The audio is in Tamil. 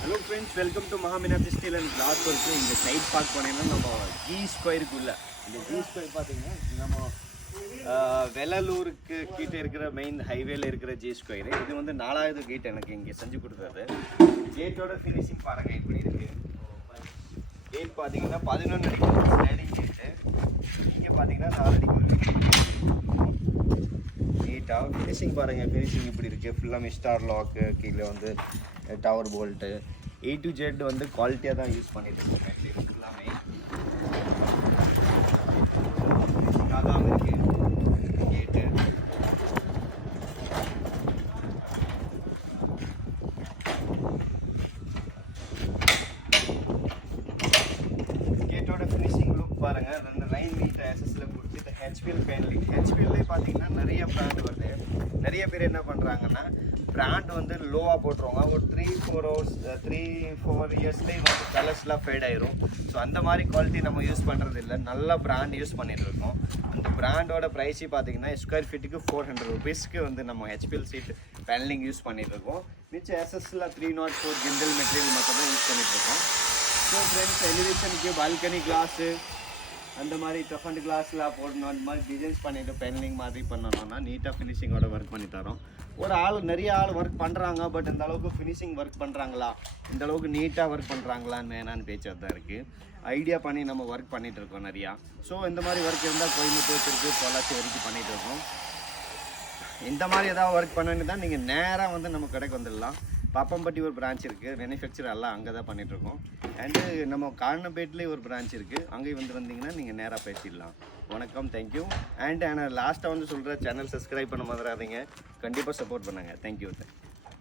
Hello friends, welcome to Mahameenakshi steel and glass work. இந்த சைட் பார்க் போனீங்கன்னா நம்ம ஜி ஸ்கொயருக்குள்ள இந்த ஜி ஸ்கொயர் பார்த்தீங்கன்னா நம்ம வெள்ளலூருக்கு கிட்ட இருக்கிற மெயின் ஹைவேல இருக்கிற ஜி ஸ்கொயரு. இது வந்து 4வது கேட் எனக்கு இங்கே செஞ்சு கொடுத்தது. கேட்டோட ஃபினிஷிங் பாருங்க இப்படி இருக்கு. கேட் பார்த்தீங்கன்னா 11 அடிக்கு ஸ்லைடிங் கேட்டு, இங்கே பார்த்தீங்கன்னா 4 அடிக்கு நீட்டாக ஃபினிஷிங் பாருங்கள். ஃபினிஷிங் இப்படி இருக்குது. ஃபுல்லாக மிஸ்டார் லாக்கு, கீழே வந்து tower bolt, A to Z வந்து குவாலிட்டியாக தான் யூஸ் பண்ணிட்டு இருக்கேன். ஃபுல்லாமே அதான் இருக்குது கேட்டு. கேட்டோட ஃபினிஷிங் லுக் பாருங்கள். 2 லைன் மீட்டர் ஆக்சஸில் கொடுத்துட்டு ஹெச்பிஎல் பெயிண்டிங். ஹெச்பிஎல்லே பார்த்தீங்கன்னா நிறைய பிராண்ட் வருது. நிறைய பேர் என்ன பண்ணுறாங்கன்னா பிராண்ட் வந்து லோவாக போட்டுருவாங்க. ஒரு 3-4 இயர்ஸ்லேயே வந்து கலர்ஸ்லாம் ஃபேட் ஆயிரும். ஸோ அந்த மாதிரி குவாலிட்டி நம்ம யூஸ் பண்ணுறது இல்லை. நல்ல பிராண்ட் யூஸ் பண்ணிட்டு இருக்கோம். அந்த பிராண்டோட ப்ரைஸு பார்த்தீங்கன்னா ஸ்கொயர் ஃபீட்டுக்கு 400 rupeesக்கு வந்து நம்ம ஹெச்பிஎல் சீட் பேனலிங் யூஸ் பண்ணிட்டு இருக்கோம். மிச்சம் எஸ்எஸ்ல 304 ஜென்ரல் மெட்டீரியல் மட்டும் தான் யூஸ் பண்ணிட்டு இருக்கோம். ஸோ ஃப்ரெண்ட்ஸ், எலிவேஷனுக்கு பால்கனி கிளாஸு அந்த மாதிரி டஃபண்ட் கிளாஸ்லாம் போடணும். அந்த மாதிரி டிசைன்ஸ் பண்ணிவிட்டு பெயிண்டிங் மாதிரி பண்ணணும்னா நீட்டாக ஃபினிஷிங்கோட ஒர்க் பண்ணி தரோம். நிறைய ஆள் ஒர்க் பண்ணுறாங்க. பட் இந்த அளவுக்கு ஃபினிஷிங் ஒர்க் பண்ணுறாங்களா, இந்த அளவுக்கு நீட்டாக ஒர்க் பண்ணுறாங்களான்னு வேணான்னு பேச்சு தான் இருக்குது. ஐடியா பண்ணி நம்ம ஒர்க் பண்ணிகிட்டு இருக்கோம் நிறையா. ஸோ இந்த மாதிரி ஒர்க் இருந்தால் கோயம்புத்தூர், திருப்பூர், பொள்ளாச்சி வரைக்கும் பண்ணிகிட்டு இருக்கோம். இந்த மாதிரி ஏதாவது ஒர்க் பண்ணணுன்னு தான் நீங்கள் நேராக வந்து நம்ம கடைக்கு வந்துடலாம். பாப்பம்பட்டி ஒரு பிரான்ச் இருக்குது. மேனுஃபேக்சர் எல்லாம் அங்கே தான் பண்ணிகிட்ருக்கோம். அண்டு நம்ம காரணப்பேட்டிலே ஒரு பிரான்ச் இருக்குது. அங்கேயும் வந்து வந்தீங்கன்னா நீங்கள் நேராக பேசிடலாம். வணக்கம், தேங்க்யூ. அண்ட் ஆனால் லாஸ்ட்டாக வந்து சொல்கிற சேனல் சப்ஸ்கிரைப் பண்ண மாதிராதீங்க. கண்டிப்பாக சப்போர்ட் பண்ணுங்கள். தேங்க்யூ.